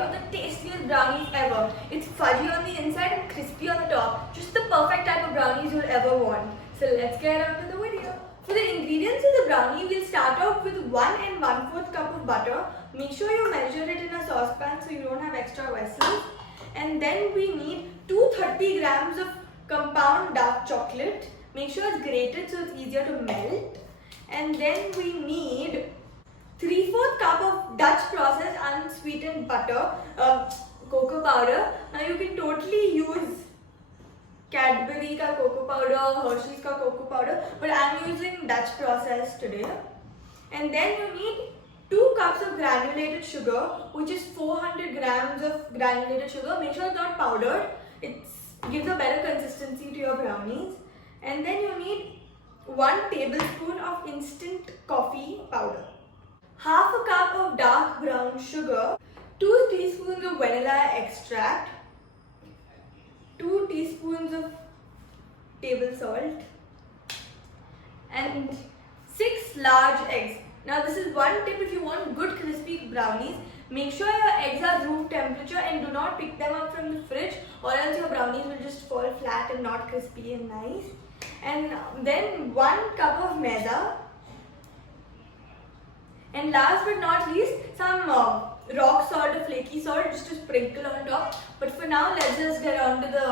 are the tastiest brownies ever. It's fudgy on the inside and crispy on the top. Just the perfect type of brownies you'll ever want. So let's get on to the video. For the ingredients of the brownie, we'll start out with 1 and 1/4 cup of butter. Make sure you measure it in a saucepan so you don't have extra vessels. And then we need 230 grams of compound dark chocolate. Make sure it's grated so it's easier to melt. And then we need 3/4 cup of Dutch processed unsweetened butter, cocoa powder. Now you can totally use Cadbury ka cocoa powder, Hershey's ka cocoa powder, but I'm using Dutch processed today. And then you need 2 cups of granulated sugar, which is 400 grams of granulated sugar. Make sure it's not powdered. It gives a better consistency to your brownies. And then you need 1 tablespoon of instant coffee powder. Half a cup of dark brown sugar, 2 teaspoons of vanilla extract, 2 teaspoons of table salt, and 6 large eggs. Now this is one tip if you want good crispy brownies. Make sure your eggs are room temperature and do not pick them up from the fridge, or else your brownies will just fall flat and not crispy and nice. And then 1 cup of maida. And last but not least, some rock salt or flaky salt just to sprinkle on top. But for now, let's just get on to the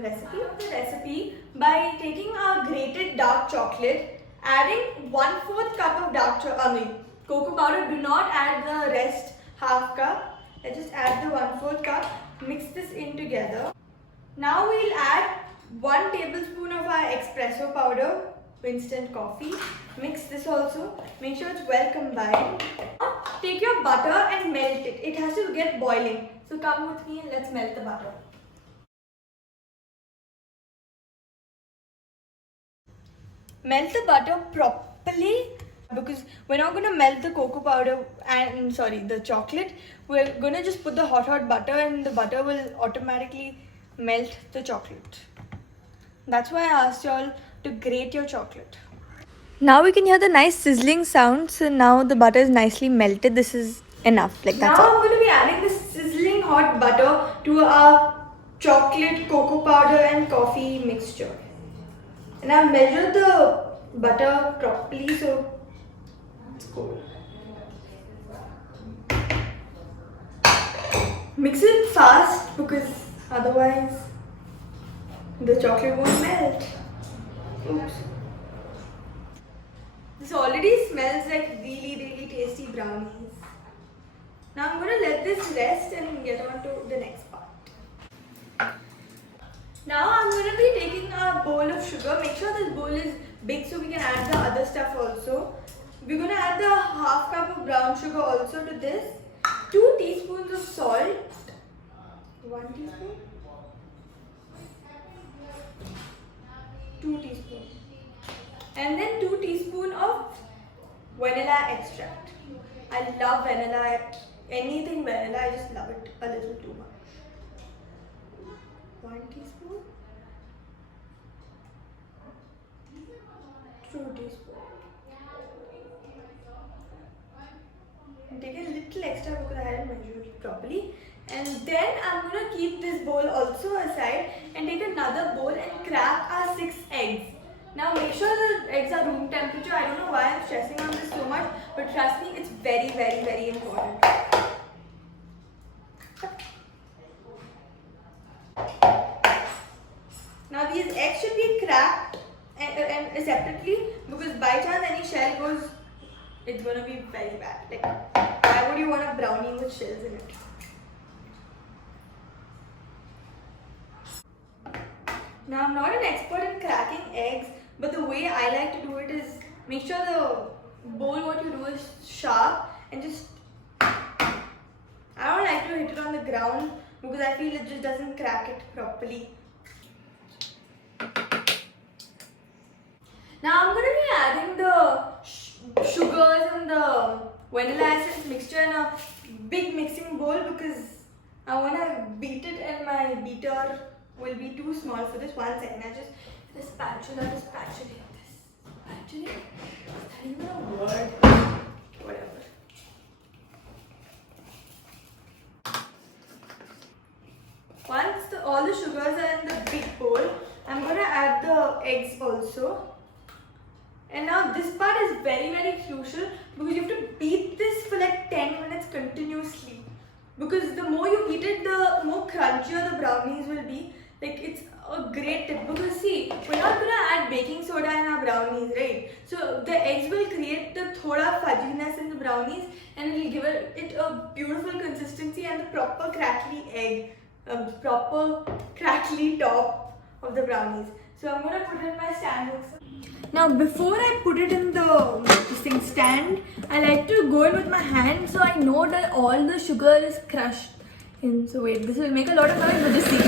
recipe. By taking our grated dark chocolate, adding 1/4 cup of cocoa powder. Do not add the rest half cup. Let's just add the 1/4 cup. Mix this in together. Now we'll add 1 tablespoon of our espresso powder, instant coffee. Mix this also. Make sure it's well combined. Take your butter and melt it. It has to get boiling. So come with me and let's melt the butter. Melt the butter properly, because we're not going to melt the cocoa powder and the chocolate. We're going to just put the hot butter, and the butter will automatically melt the chocolate. That's why I asked y'all to grate your chocolate. Now we can hear the nice sizzling sound. So now the butter is nicely melted. This is enough. That's now all. I'm going to be adding this sizzling hot butter to our chocolate, cocoa powder and coffee mixture. And I've measured the butter properly, so it's cool. Mix it fast, because otherwise the chocolate won't melt. Oops. This already smells like really tasty brownies. Now I'm going to let this rest and get on to the next part. Now I'm going to be taking a bowl of sugar. Make sure this bowl is big so we can add the other stuff also. We're going to add the half cup of brown sugar also to this. 2 teaspoons of salt. 1 teaspoon. 2 teaspoons. And then 2 teaspoons of vanilla extract. I love vanilla. Anything vanilla, I just love it a little too much. 1 teaspoon. 2 teaspoons. Take a little extra because I hadn't measured it properly. And then I'm going to keep this bowl also aside and take another bowl and crack our 6 eggs. Now make sure the eggs are room temperature. I don't know why I'm stressing on this so much, but trust me, it's very important. Now these eggs should be cracked and separately, because by chance any shell goes, it's going to be very bad. Like, why would you want a brownie with shells in it? Now I'm not an expert in cracking eggs, but the way I like to do it is make sure the bowl what you do is sharp, and just, I don't like to hit it on the ground because I feel it just doesn't crack it properly. Now I'm going to be adding the sugars and the vanilla essence mixture in a big mixing bowl, because I want to beat it and my beater will be too small for this. 1 second, I just the spatulate this. Spatulate? Is that even a word? Whatever. sugars are in the big bowl, I'm gonna add the eggs also. And now this part is very crucial because you have to beat this for like 10 minutes continuously. Because the more you beat it, the more crunchier the brownies will be. Like it's a great tip because see, we're not gonna add baking soda in our brownies, right? So the eggs will create the thoda fudginess in the brownies and it will give it a beautiful consistency and the proper crackly egg, proper crackly top of the brownies. So I'm gonna put it in my stand also. Now before I put it in the this thing stand, I like to go in with my hand so I know that all the sugar is crushed in. So wait, this will make a lot of noise, but just see.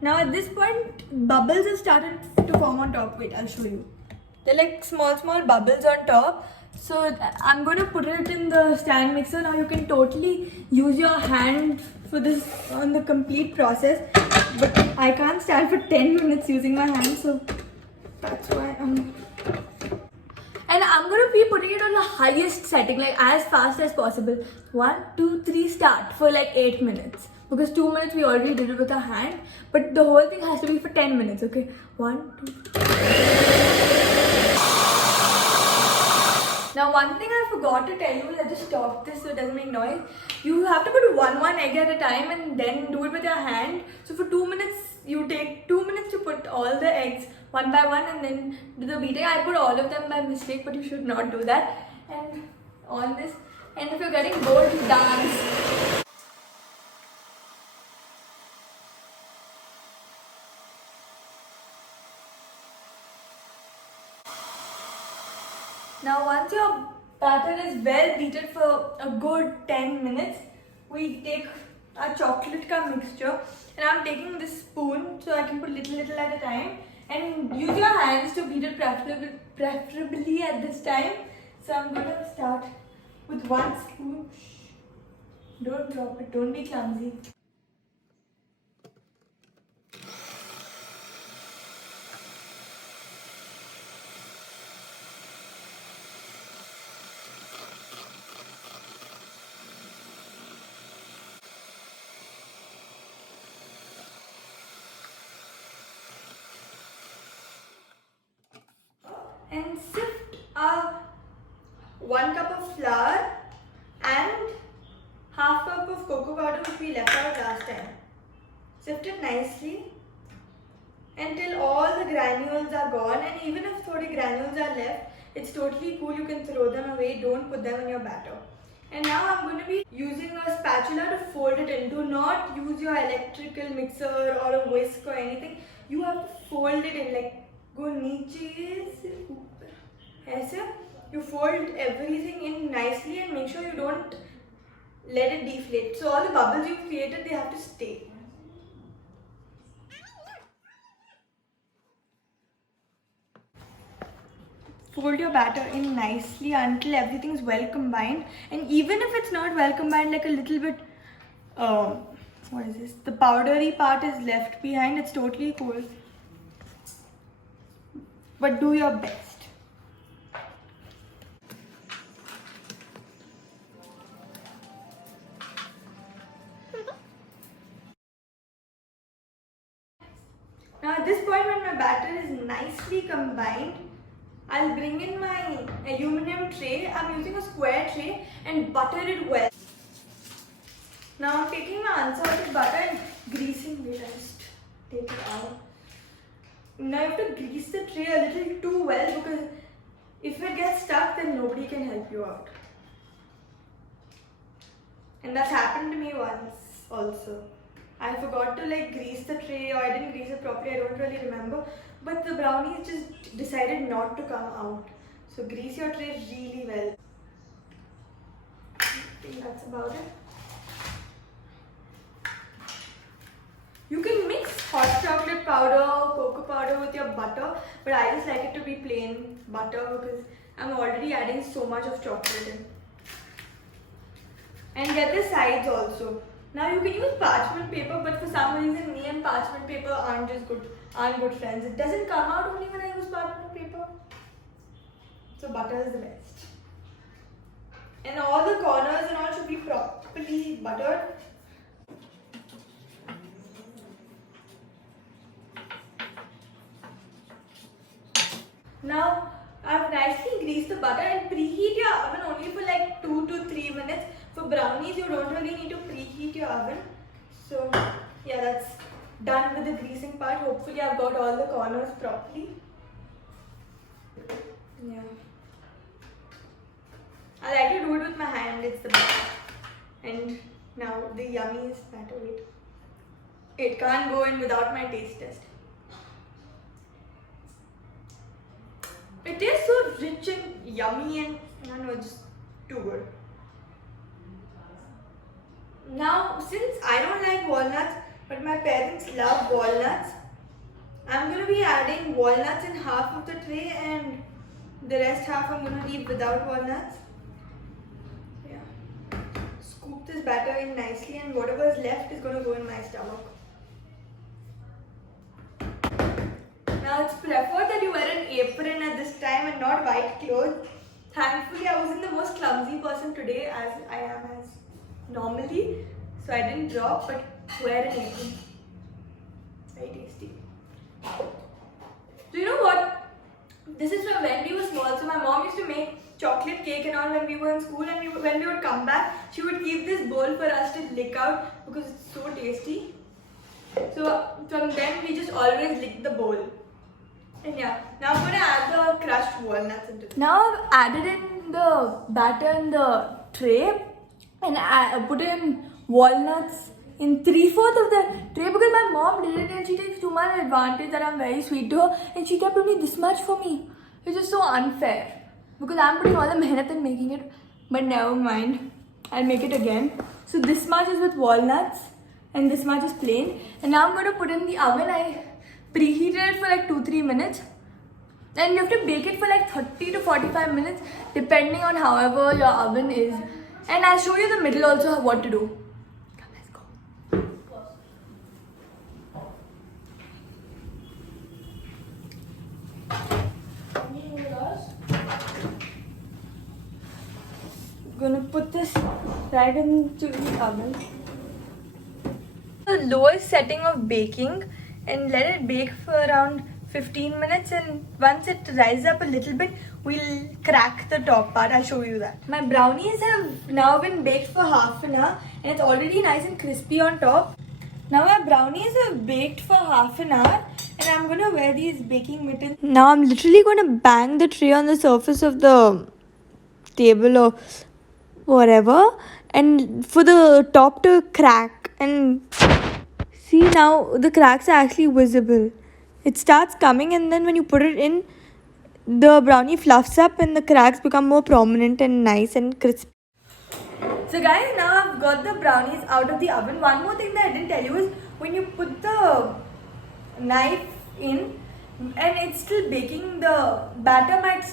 Now at this point, bubbles have started to form on top. Wait, I'll show you. They're like small bubbles on top. So I'm going to put it in the stand mixer. Now you can totally use your hand for this on the complete process. But I can't stand for 10 minutes using my hand. So that's why I'm... And I'm going to be putting it on the highest setting, like as fast as possible. 1, 2, 3, start for like 8 minutes. Because 2 minutes we already did it with our hand. But the whole thing has to be for 10 minutes, okay? 1, 2, 3. Now one thing I forgot to tell you is I just stopped this so it doesn't make noise. You have to put one egg at a time and then do it with your hand. So for 2 minutes, you take 2 minutes to put all the eggs one by one and then do the beating. I put all of them by mistake, but you should not do that. And on this, and if you're getting bored, dance. Now once your batter is well beaten for a good 10 minutes, we take our chocolate ka mixture and I'm taking this spoon so I can put little at a time and use your hands to beat it preferably at this time. So I'm going to start with 1 spoon. Shh. Don't drop it, don't be clumsy. And sift 1 cup of flour and half cup of cocoa powder which we left out last time. Sift it nicely until all the granules are gone, and even if thodi granules are left, it's totally cool, you can throw them away, don't put them in your batter. And now I'm going to be using a spatula to fold it in. Do not use your electrical mixer or a whisk or anything. You have to fold it in, like go niche se upar. Aise, you fold everything in nicely and make sure you don't let it deflate. So all the bubbles you've created, they have to stay. Fold your batter in nicely until everything is well combined, and even if it's not well combined, like a little bit what is this, the powdery part is left behind, it's totally cool, but do your best. Now at this point, when my batter is nicely combined, I'll bring in my aluminum tray. I'm using a square tray and butter it well. Now I'm taking my unsalted butter and greasing it. I just take it out. Now you have to grease the tray a little too well, because if it gets stuck, then nobody can help you out. And that's happened to me once also. I forgot to like grease the tray, or I didn't grease it properly, I don't really remember. But the brownies just decided not to come out. So grease your tray really well. I think that's about it. You can mix hot chocolate powder or cocoa powder with your butter, but I just like it to be plain butter because I'm already adding so much of chocolate in. And get the sides also. Now you can use parchment paper, but for some reason me and parchment paper aren't good friends. It doesn't come out only when I use parchment paper. So butter is the best. And all the corners and all should be properly buttered. Now I've nicely greased the butter and preheat your oven only for like 2 to 3 minutes. For brownies, you don't really need to preheat your oven. So yeah, that's done with the greasing part. Hopefully I've got all the corners properly. Yeah. I like to do it with my hand, it's the best. And now the yummiest batter. Wait. It can't go in without my taste test. It tastes so rich and yummy and I don't know, just too good. Now, since I don't like walnuts, but my parents love walnuts, I'm going to be adding walnuts in half of the tray and the rest half I'm going to leave without walnuts. Yeah. Scoop this batter in nicely and whatever is left is going to go in my stomach. Now it's preferred that you wear an apron at this time and not white clothes. Thankfully, I wasn't the most clumsy person today as I am as normally. So I didn't drop, but wear an apron. Very tasty. So you know what? This is from when we were small. So my mom used to make chocolate cake and all when we were in school, and when we would come back, she would keep this bowl for us to lick out because it's so tasty. So from then we just always lick the bowl. And yeah, now I'm going to add the crushed walnuts into it. Now I've added in the batter in the tray and I put in walnuts in 3/4 of the tray because my mom did it and she takes too much advantage that I'm very sweet to her and she kept only this much for me, which is so unfair because I'm putting all the mehnat in making it, but never mind, I'll make it again. So this much is with walnuts and this much is plain, and now I'm going to put in the oven. I preheated it for like 2-3 minutes and you have to bake it for like 30 to 45 minutes depending on however your oven is, and I'll show you the middle also what to do. Come, let's go. I'm gonna put this right into the oven. The lowest setting of baking and let it bake for around 15 minutes, and once it rises up a little bit, we'll crack the top part. I'll show you that. My brownies have now been baked for half an hour and it's already nice and crispy on top. Now my brownies have baked for half an hour and I'm going to wear these baking mittens. Now I'm literally going to bang the tray on the surface of the table or whatever, and for the top to crack, and see now the cracks are actually visible. It starts coming and then when you put it in, the brownie fluffs up and the cracks become more prominent and nice and crispy. So guys, now I've got the brownies out of the oven. One more thing that I didn't tell you is when you put the knife in and it's still baking, the batter might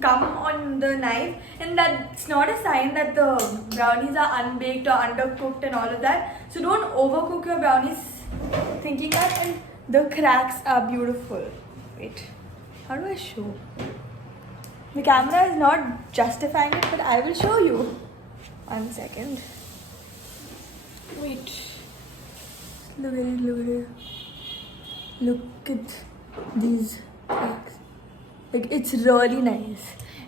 come on the knife and that's not a sign that the brownies are unbaked or undercooked and all of that. So don't overcook your brownies thinking that, and the cracks are beautiful. Wait, how do I show? The camera is not justifying it, but I will show you. 1 second. Wait. Look at it, look at it. Look at these cracks. Like, it's really nice.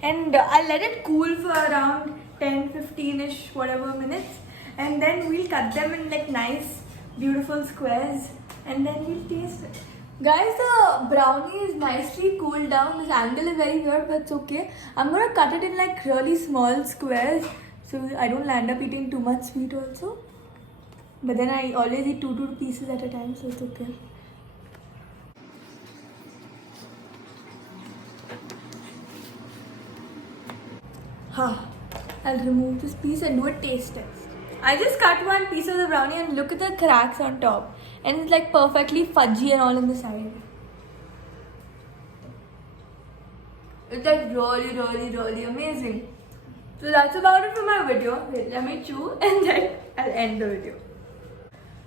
And I'll let it cool for around 10-15ish whatever minutes, and then we'll cut them in like nice beautiful squares and then we'll taste it. Guys, the brownie is nicely cooled down. This angle is very weird, but it's okay. I'm gonna cut it in like really small squares so I don't end up eating too much sweet also. But then I always eat 2 pieces at a time, so it's okay. I'll remove this piece and do a taste test. I just cut one piece of the brownie and look at the cracks on top. And it's like perfectly fudgy and all on the side. It's like really amazing. So that's about it for my video. Wait, let me chew and then I'll end the video.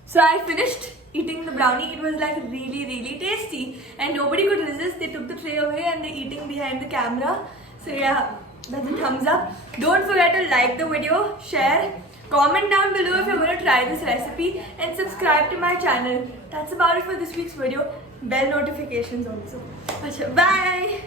So I finished eating the brownie. It was like really tasty. And nobody could resist. They took the tray away and they're eating behind the camera. So yeah, that's a thumbs up. Don't forget to like the video, share, comment down below if you're going to try this recipe, and subscribe to my channel. That's about it for this week's video. Bell notifications also. Bye!